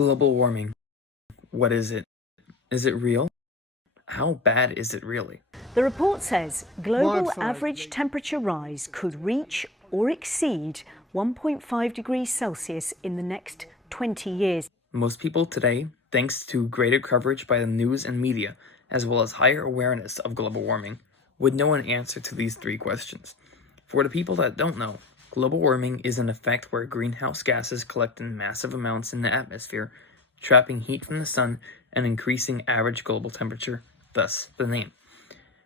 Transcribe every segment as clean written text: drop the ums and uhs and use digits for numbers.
Global warming. What is it? Is it real? How bad is it really? The report says global average temperature rise could reach or exceed 1.5 degrees Celsius in the next 20 years. Most people today, thanks to greater coverage by the news and media, as well as higher awareness of global warming, would know an answer to these three questions. For the people that don't know, global warming is an effect where greenhouse gases collect in massive amounts in the atmosphere, trapping heat from the sun and increasing average global temperature, thus the name.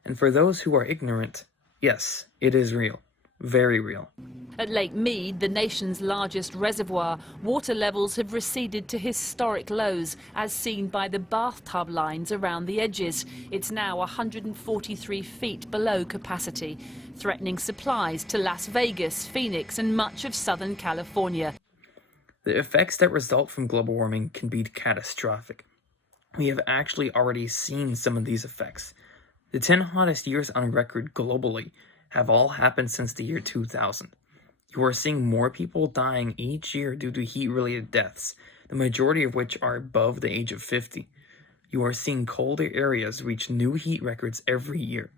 And for those who are ignorant, yes, it is real. Very real. At Lake Mead, the nation's largest reservoir, water levels have receded to historic lows, as seen by the bathtub lines around the edges. It's now 143 feet below capacity, threatening supplies to Las Vegas, Phoenix and much of Southern California. The effects that result from global warming can be catastrophic. We have actually already seen some of these effects. The 10 hottest years on record globally have all happened since the year 2000. You are seeing more people dying each year due to heat-related deaths, the majority of which are above the age of 50. You are seeing colder areas reach new heat records every year.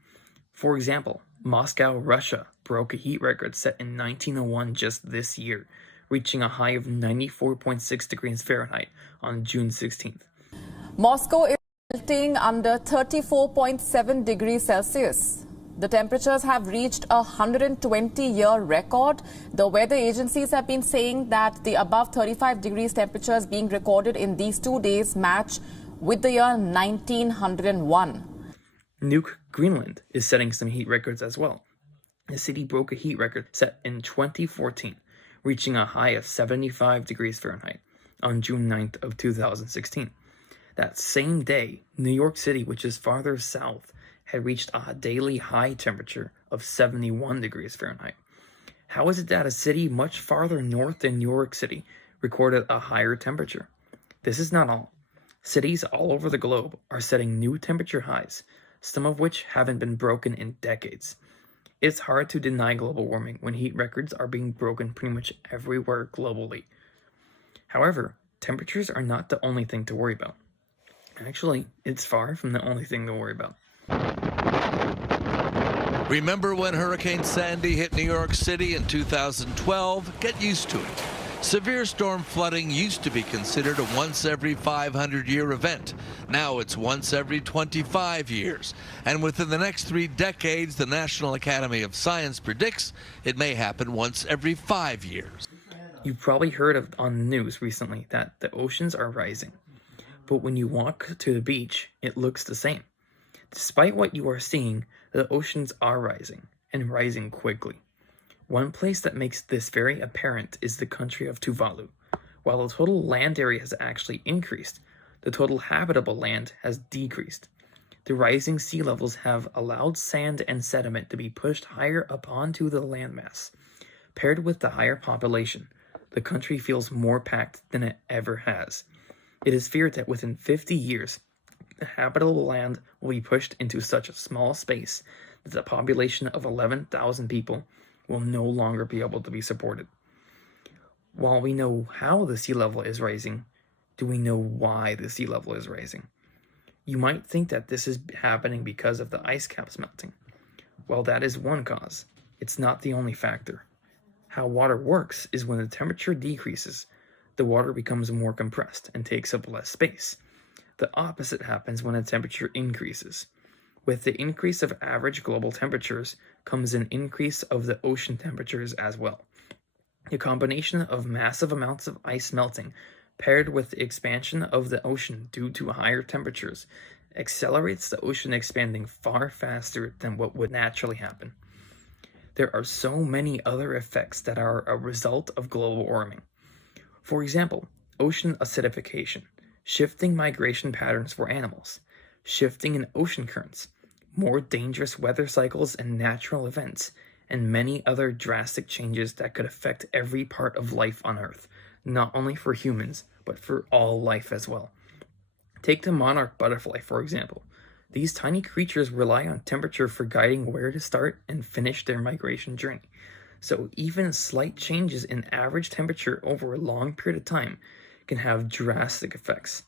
For example, Moscow, Russia broke a heat record set in 1901 just this year, reaching a high of 94.6 degrees Fahrenheit on June 16th. Moscow is melting under 34.7 degrees Celsius. The temperatures have reached a 120-year record. The weather agencies have been saying that the above 35 degrees temperatures being recorded in these 2 days match with the year 1901. Nuuk, Greenland is setting some heat records as well. The city broke a heat record set in 2014, reaching a high of 75 degrees Fahrenheit on June 9th of 2016. That same day, New York City, which is farther south, had reached a daily high temperature of 71 degrees Fahrenheit. How is it that a city much farther north than New York City recorded a higher temperature? This is not all. Cities all over the globe are setting new temperature highs, some of which haven't been broken in decades. It's hard to deny global warming when heat records are being broken pretty much everywhere globally. However, temperatures are not the only thing to worry about. Actually, it's far from the only thing to worry about. Remember when Hurricane Sandy hit New York City in 2012? Get used to it. Severe storm flooding used to be considered a once every 500-year event. Now it's once every 25 years. And within the next 3 decades, the National Academy of Science predicts it may happen once every 5 years. You've probably heard on the news recently that the oceans are rising. But when you walk to the beach, it looks the same. Despite what you are seeing, the oceans are rising, and rising quickly. One place that makes this very apparent is the country of Tuvalu. While the total land area has actually increased, the total habitable land has decreased. The rising sea levels have allowed sand and sediment to be pushed higher up onto the landmass. Paired with the higher population, the country feels more packed than it ever has. It is feared that within 50 years, the habitable land will be pushed into such a small space that the population of 11,000 people will no longer be able to be supported. While we know how the sea level is rising, do we know why the sea level is rising? You might think that this is happening because of the ice caps melting. While that is one cause, it's not the only factor. How water works is when the temperature decreases, the water becomes more compressed and takes up less space. The opposite happens when the temperature increases. With the increase of average global temperatures comes an increase of the ocean temperatures as well. The combination of massive amounts of ice melting paired with the expansion of the ocean due to higher temperatures accelerates the ocean expanding far faster than what would naturally happen. There are so many other effects that are a result of global warming. For example, ocean acidification, shifting migration patterns for animals, shifting in ocean currents, more dangerous weather cycles and natural events, and many other drastic changes that could affect every part of life on Earth, not only for humans, but for all life as well. Take the monarch butterfly, for example. These tiny creatures rely on temperature for guiding where to start and finish their migration journey. So even slight changes in average temperature over a long period of time can have drastic effects.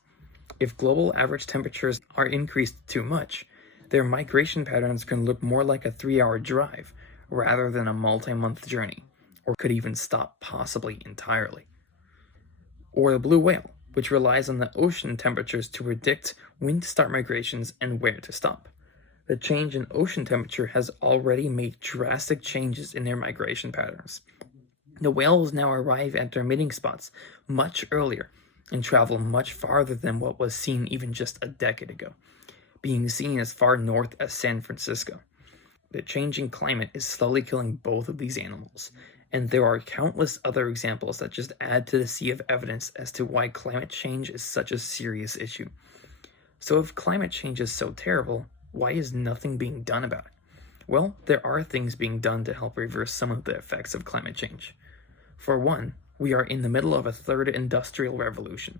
If global average temperatures are increased too much, their migration patterns can look more like a 3-hour drive rather than a multi-month journey, or could even stop possibly entirely. Or the blue whale, which relies on the ocean temperatures to predict when to start migrations and where to stop. The change in ocean temperature has already made drastic changes in their migration patterns. The whales now arrive at their mating spots much earlier and travel much farther than what was seen even just a decade ago, being seen as far north as San Francisco. The changing climate is slowly killing both of these animals, and there are countless other examples that just add to the sea of evidence as to why climate change is such a serious issue. So if climate change is so terrible, why is nothing being done about it? Well, there are things being done to help reverse some of the effects of climate change. For one, we are in the middle of a third industrial revolution,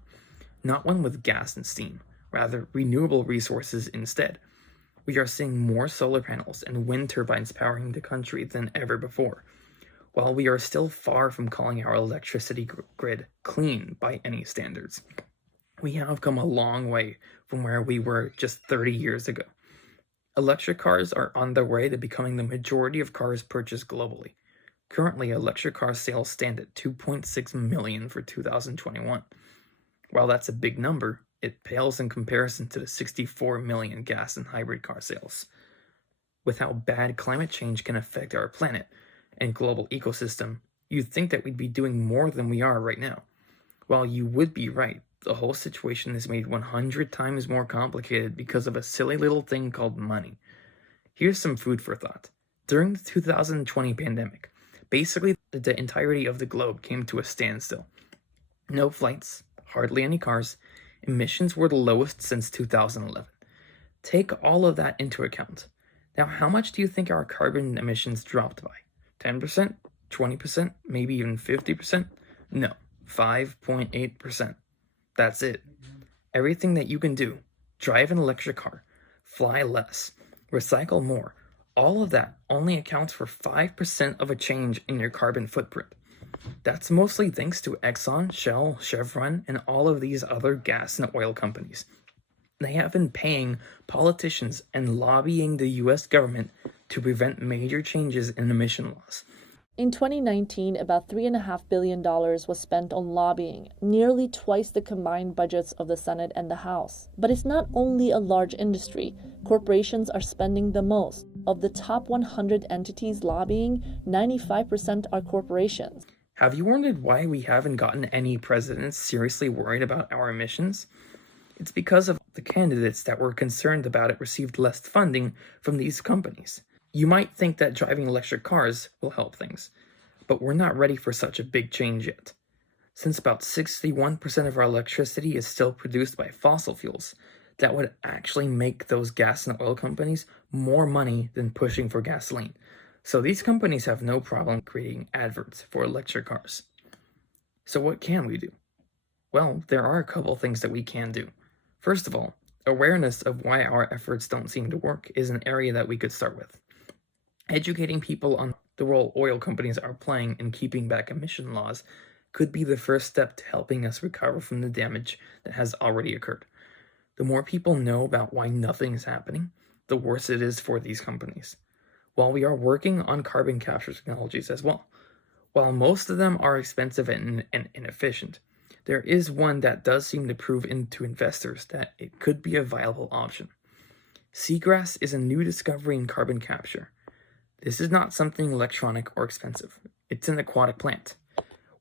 not one with gas and steam, rather renewable resources instead. We are seeing more solar panels and wind turbines powering the country than ever before. While we are still far from calling our electricity grid clean by any standards, we have come a long way from where we were just 30 years ago. Electric cars are on their way to becoming the majority of cars purchased globally. Currently, electric car sales stand at 2.6 million for 2021. While that's a big number, it pales in comparison to the 64 million gas and hybrid car sales. With how bad climate change can affect our planet and global ecosystem, you'd think that we'd be doing more than we are right now. While you would be right, the whole situation is made 100 times more complicated because of a silly little thing called money. Here's some food for thought. During the 2020 pandemic, basically the entirety of the globe came to a standstill. No flights, hardly any cars, emissions were the lowest since 2011. Take all of that into account. Now, how much do you think our carbon emissions dropped by? 10%? 20%? Maybe even 50%? No, 5.8%. That's it. Everything that you can do, drive an electric car, fly less, recycle more, all of that only accounts for 5% of a change in your carbon footprint. That's mostly thanks to Exxon, Shell, Chevron, and all of these other gas and oil companies. They have been paying politicians and lobbying the US government to prevent major changes in emission laws. In 2019, about $3.5 billion was spent on lobbying, nearly twice the combined budgets of the Senate and the House. But it's not only a large industry. Corporations are spending the most. Of the top 100 entities lobbying, 95% are corporations. Have you wondered why we haven't gotten any presidents seriously worried about our emissions? It's because of the candidates that were concerned about it received less funding from these companies. You might think that driving electric cars will help things, but we're not ready for such a big change yet. Since about 61% of our electricity is still produced by fossil fuels, that would actually make those gas and oil companies more money than pushing for gasoline. So these companies have no problem creating adverts for electric cars. So what can we do? Well, there are a couple things that we can do. First of all, awareness of why our efforts don't seem to work is an area that we could start with. Educating people on the role oil companies are playing in keeping back emission laws could be the first step to helping us recover from the damage that has already occurred. The more people know about why nothing is happening, the worse it is for these companies. While we are working on carbon capture technologies as well, while most of them are expensive and inefficient, there is one that does seem to prove to investors that it could be a viable option. Seagrass is a new discovery in carbon capture. This is not something electronic or expensive. It's an aquatic plant.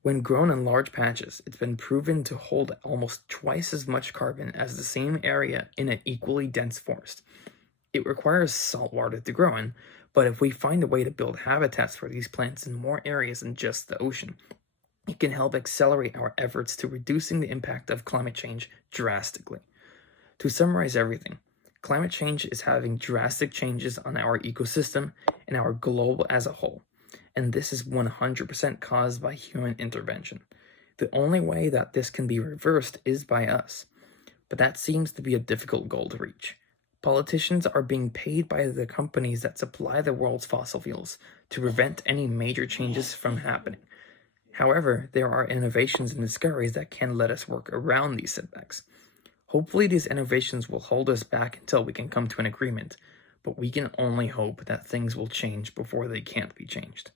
When grown in large patches, it's been proven to hold almost twice as much carbon as the same area in an equally dense forest. It requires salt water to grow in, but if we find a way to build habitats for these plants in more areas than just the ocean, it can help accelerate our efforts to reducing the impact of climate change drastically. To summarize everything, climate change is having drastic changes on our ecosystem and our globe as a whole, and this is 100% caused by human intervention. The only way that this can be reversed is by us, but that seems to be a difficult goal to reach. Politicians are being paid by the companies that supply the world's fossil fuels to prevent any major changes from happening. However, there are innovations and discoveries that can let us work around these setbacks. Hopefully these innovations will hold us back until we can come to an agreement, but we can only hope that things will change before they can't be changed.